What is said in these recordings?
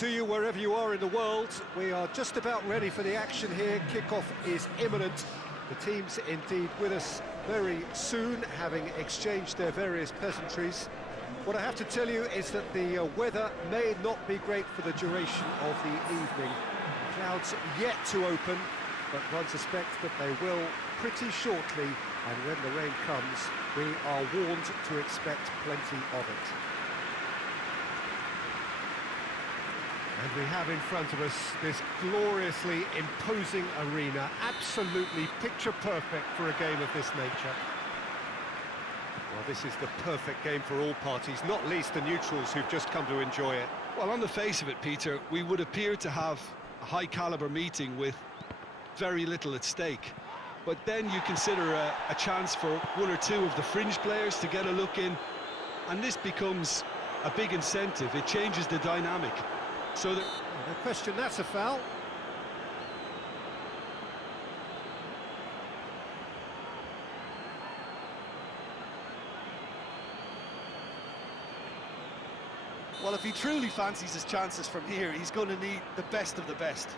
to you wherever you are in the world. We are just about ready for the action here. Kickoff is imminent. The team's indeed with us very soon, having exchanged their various pleasantries. What I have to tell you is that the weather may not be great for the duration of the evening. Clouds yet to open, but one suspects that they will pretty shortly, and when the rain comes, we are warned to expect plenty of it. And we have in front of us this gloriously imposing arena, absolutely picture-perfect for a game of this nature. Well, this is the perfect game for all parties, not least the neutrals who've just come to enjoy it. Well, on the face of it, Peter, we would appear to have a high-caliber meeting with very little at stake. But then you consider a chance for one or two of the fringe players to get a look in, and this becomes a big incentive. It changes the dynamic. So that... No question, that's a foul. Well, if he truly fancies his chances from here, he's going to need the best of the best.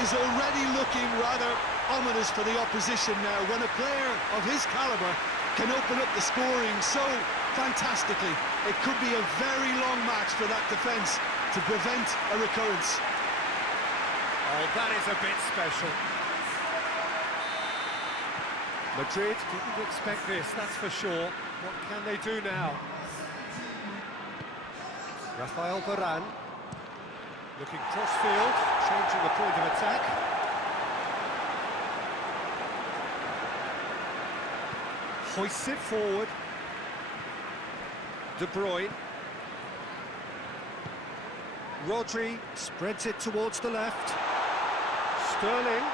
Is already looking rather ominous for the opposition now, when a player of his calibre can open up the scoring so fantastically. It could be a very long match for that defence to prevent a recurrence. Oh, that is a bit special. Madrid didn't expect this, that's for sure. What can they do now? Rafael Varane. Looking cross-field, changing the point of attack. Hoists it forward. De Bruyne. Rodri spreads it towards the left. Sterling.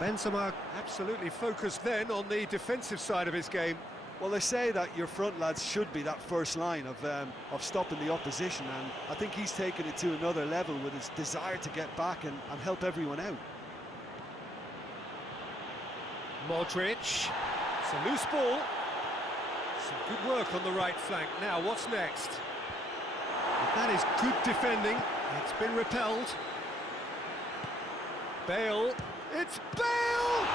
Benzema absolutely focused then on the defensive side of his game. Well, they say that your front lads should be that first line of stopping the opposition, and I think he's taken it to another level with his desire to get back and help everyone out. Modric, it's a loose ball. Some good work on the right flank. Now, what's next? That is good defending. It's been repelled. Bale. It's Bale!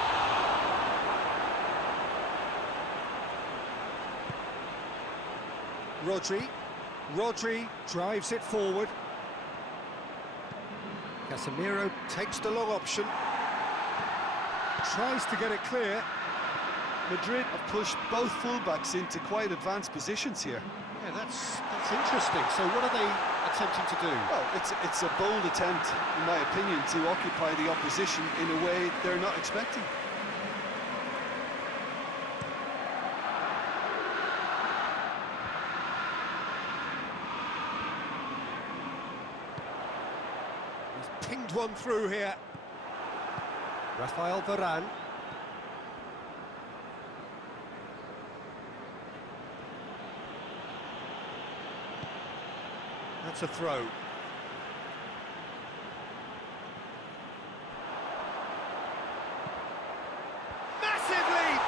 Rodri drives it forward. Casemiro takes the long option. Tries to get it clear. Madrid have pushed both fullbacks into quite advanced positions here. Yeah, that's interesting. So what are they attempting to do? Well, it's a bold attempt, in my opinion, to occupy the opposition in a way they're not expecting. He's pinged one through here. Rafael Varane. That's a throw. Massive leap!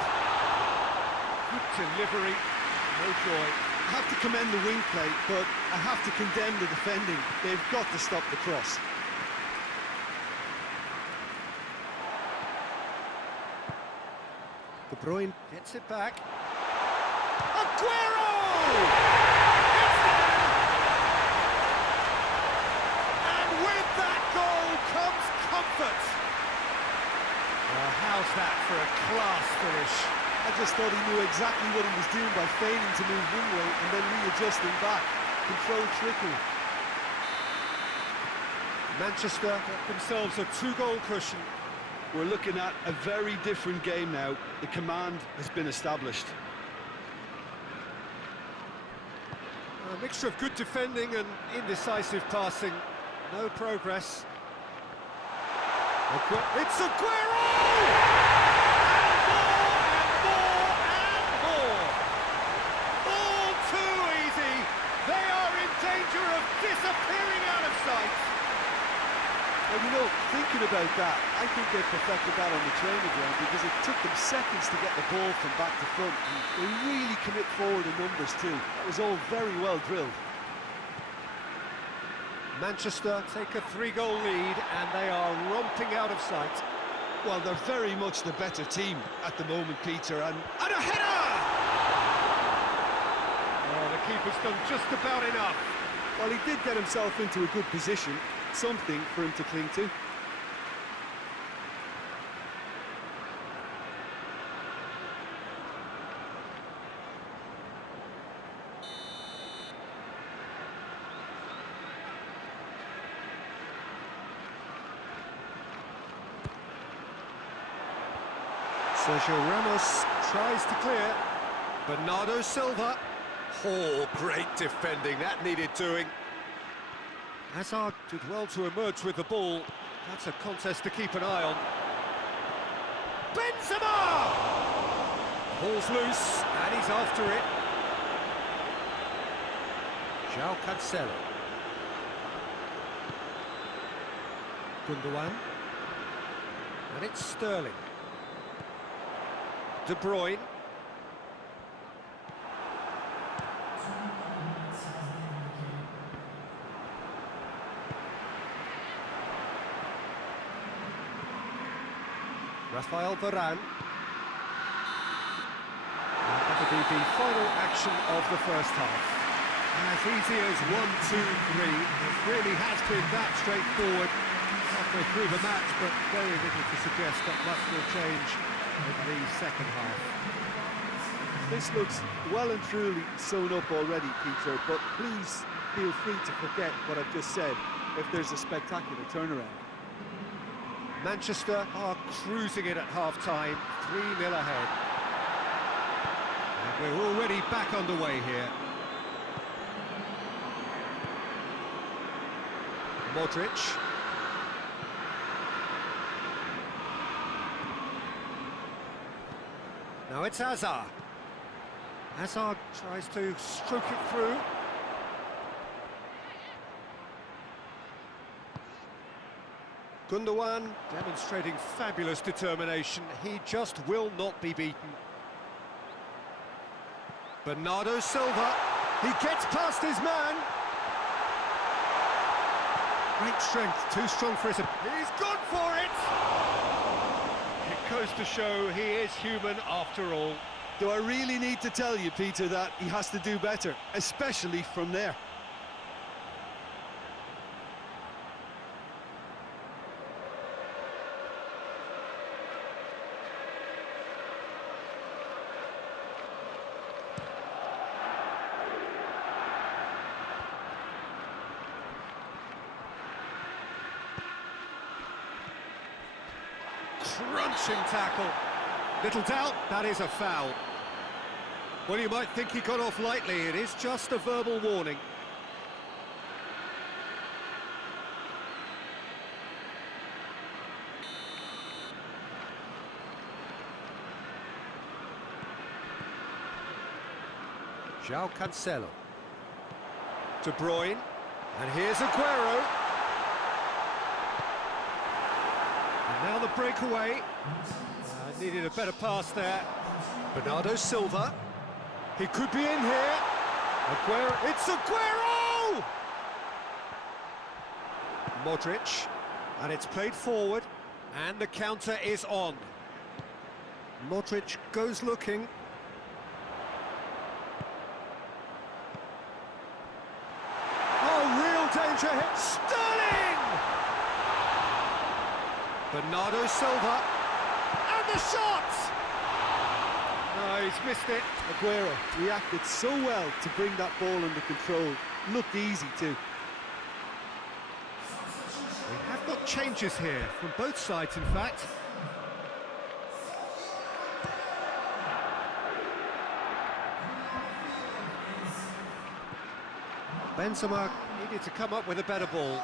Good delivery, no joy. I have to commend the wing play, but I have to condemn the defending. They've got to stop the cross. De Bruyne gets it back. Aguero! Comfort. How's that for a class finish? I just thought he knew exactly what he was doing by feigning to move one way and then readjusting back. Controlled trickery. Manchester got themselves a 2-goal cushion. We're looking at a very different game now. The command has been established. A mixture of good defending and indecisive passing. No progress. It's Aguero! And more! All too easy! They are in danger of disappearing out of sight! And you know, thinking about that, I think they perfected that on the training ground because it took them seconds to get the ball from back to front. And they really commit forward in numbers too. That was all very well drilled. Manchester take a 3-goal lead and they are romping out of sight. Well, they're very much the better team at the moment, Peter, and a header! Oh, the keeper's done just about enough. Well, he did get himself into a good position, something for him to cling to. Sergio Ramos tries to clear. Bernardo Silva. Oh, great defending, that needed doing. Hazard did well to emerge with the ball. That's a contest to keep an eye on. Benzema! Ball's loose, and he's after it. João Cancelo. Gundogan. And it's Sterling. De Bruyne. Rafael Varane. And that'll be the final action of the first half. As easy as 1, 2, 3. It really has been that straightforward halfway through the match, but very little to suggest that much will change in the second half. This looks well and truly sewn up already, Peter, but please feel free to forget what I've just said if there's a spectacular turnaround. Manchester are cruising it at half-time, 3-0 ahead. And we're already back underway here. Modric. Now it's Hazard. Hazard tries to stroke it through. Gundogan demonstrating fabulous determination. He just will not be beaten. Bernardo Silva. He gets past his man. Great strength, too strong for his... He's gone for it! It goes to show he is human after all. Do I really need to tell you, Peter, that he has to do better, especially from there? Crunching tackle. Little doubt, that is a foul. Well, you might think he got off lightly. It is just a verbal warning. João Cancelo. De Bruyne. And here's Aguero. And now the breakaway. Needed a better pass there. Bernardo Silva. He could be in here. Aguero. It's Aguero! Modric. And it's played forward. And the counter is on. Modric goes looking. Oh, real danger hit. Sterling! Bernardo Silva. And the shot! No, he's missed it. Aguero reacted so well to bring that ball under control. Looked easy too. changes here, from both sides in fact. Benzema needed to come up with a better ball.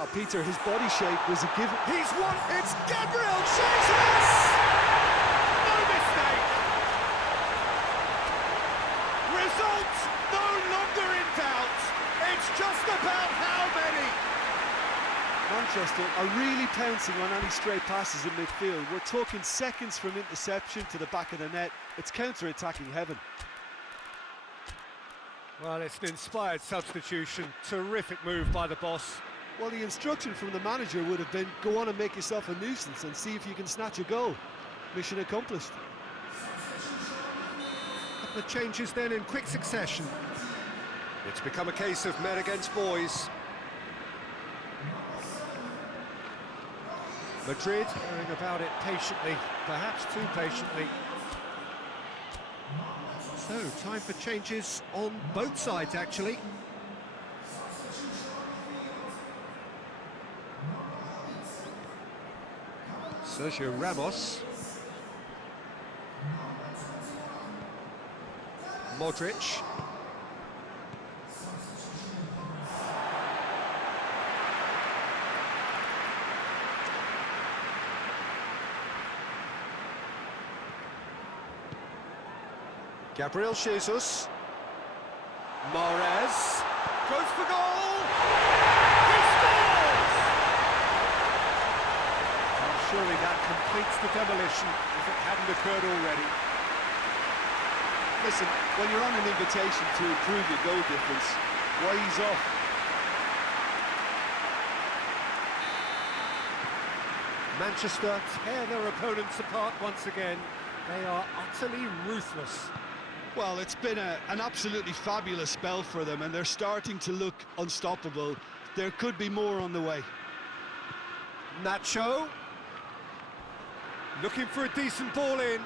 Oh, Peter, his body shape was a given. He's won, it's Gabriel Jesus! No mistake! Results no longer in doubt. It's just about how many. Manchester are really pouncing on any stray passes in midfield. We're talking seconds from interception to the back of the net. It's counter-attacking heaven. Well, it's an inspired substitution. Terrific move by the boss. Well, the instruction from the manager would have been, go on and make yourself a nuisance and see if you can snatch a goal. Mission accomplished. Couple of changes then in quick succession. It's become a case of men against boys. Madrid going about it patiently, perhaps too patiently. So, time for changes on both sides, actually. Sergio Ramos. Modric. Gabriel Jesus. Mahrez. Goes for goal! He scores! Well, surely that completes the demolition if it hadn't occurred already. Listen, when you're on an invitation to improve your goal difference, why ease off? Manchester tear their opponents apart once again. They are utterly ruthless. Well, it's been an absolutely fabulous spell for them, and they're starting to look unstoppable. There could be more on the way. Nacho. Looking for a decent ball in.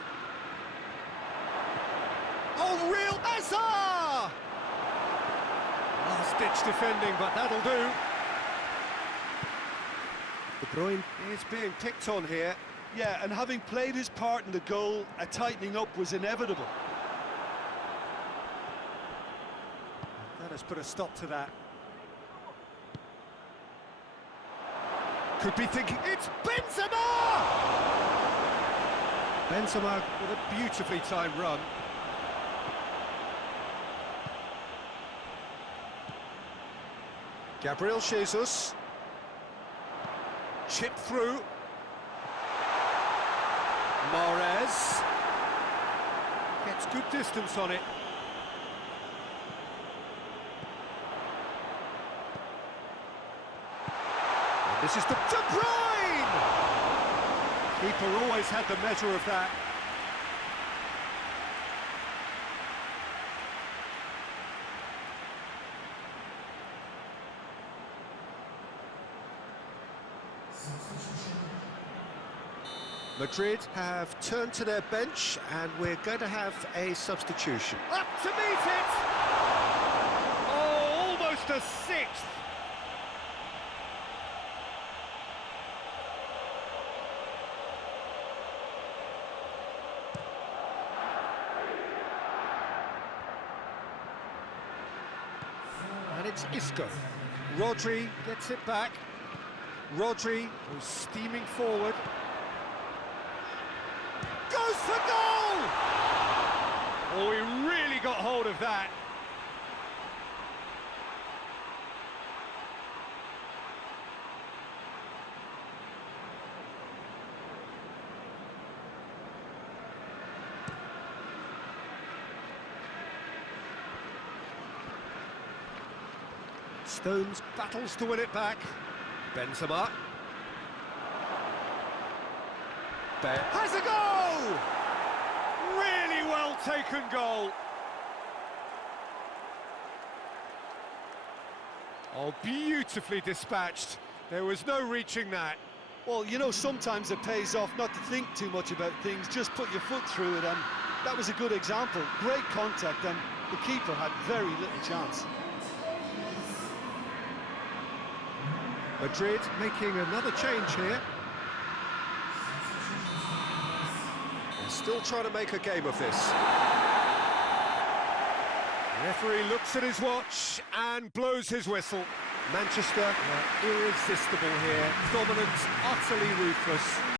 Oh, real Hazard! Last-ditch defending, but that'll do. De Bruyne is being picked on here. Yeah, and having played his part in the goal, a tightening up was inevitable. That has put a stop to that. Could be thinking, it's Benzema! Benzema with a beautifully timed run. Gabriel Jesus. Chip through. Mahrez. Gets good distance on it. And this is the De Bruyne! Keeper always had the measure of that. Madrid have turned to their bench, and we're going to have a substitution. Up to meet it! Oh, almost a sixth! And it's Isco. Rodri gets it back. Rodri goes steaming forward. Goes for goal! Oh, he really got hold of that. Stones battles to win it back. Benzema. Has a goal! Really well taken goal. Oh, beautifully dispatched. There was no reaching that. Well, you know, sometimes it pays off not to think too much about things, just put your foot through it, and that was a good example. Great contact, and the keeper had very little chance. Madrid making another change here. They're still trying to make a game of this. The referee looks at his watch and blows his whistle. Manchester are irresistible here, dominant, utterly ruthless.